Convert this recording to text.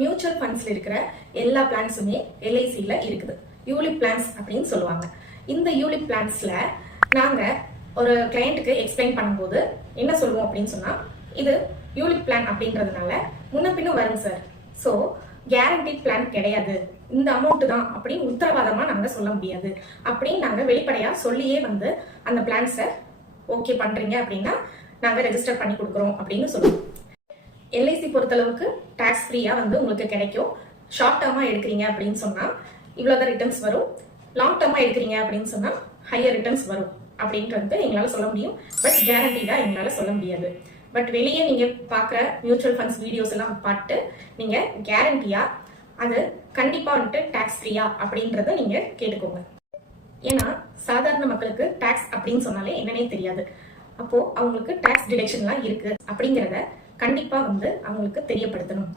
Mutual ஃபண்ட்ஸ்ல இருக்கிற எல்லா பிளான்ஸுமே எல்ஐசியில் இருக்குது. யூலிப் பிளான்ஸ் அப்படின்னு சொல்லுவாங்க. இந்த யூலிப் பிளான்ஸ்ல நாங்க ஒரு கிளையண்ட்டுக்கு எக்ஸ்பிளைன் பண்ணும்போது என்ன சொல்லுவோம் அப்படின்னு சொன்னா, இது யூலிப் பிளான் அப்படின்றதுனால முன்ன பின்னும் வரும் சார், ஸோ கேரண்டிட் பிளான் கிடையாது, இந்த அமௌண்ட் தான் அப்படின்னு உத்தரவாதமா நாங்க சொல்ல முடியாது அப்படின்னு நாங்க வெளிப்படையா சொல்லியே அந்த பிளான்ஸை ஓகே பண்றீங்க அப்படின்னா நாங்க ரெஜிஸ்டர் பண்ணி கொடுக்குறோம் அப்படின்னு சொல்லுவோம். எல்ஐசி பொறுத்தளவுக்கு டாக்ஸ் ஃப்ரீயா உங்களுக்கு கிடைக்கும். ஷார்ட் டேர்மா எடுக்கிறீங்க அப்படின்னு சொன்னா இவ்வளவுதான் ரிட்டர்ன்ஸ் வரும், லாங் டேர்மா எடுக்கிறீங்க அப்படின்னு சொன்னா ஹையர் ரிட்டர்ன்ஸ் வரும் அப்படின்றது எங்களால சொல்ல முடியும். பட் கேரண்டிடா எங்களால சொல்ல முடியாது. பட் வெளியே நீங்க பாக்குற மியூச்சுவல் ஃபண்ட்ஸ் வீடியோஸ் எல்லாம் பார்த்து நீங்க கேரண்டியா அது கண்டிப்பா டாக்ஸ் ஃப்ரீயா அப்படின்றத நீங்க கேட்டுக்கோங்க. ஏன்னா சாதாரண மக்களுக்கு டாக்ஸ் அப்படின்னு சொன்னாலே என்னன்னே தெரியாது. அப்போ அவங்களுக்கு டாக்ஸ் டிடக்ஷன்லாம் இருக்கு அப்படிங்கிறத கண்டிப்பா அவங்களுக்கு தெரியப்படுத்தணும்.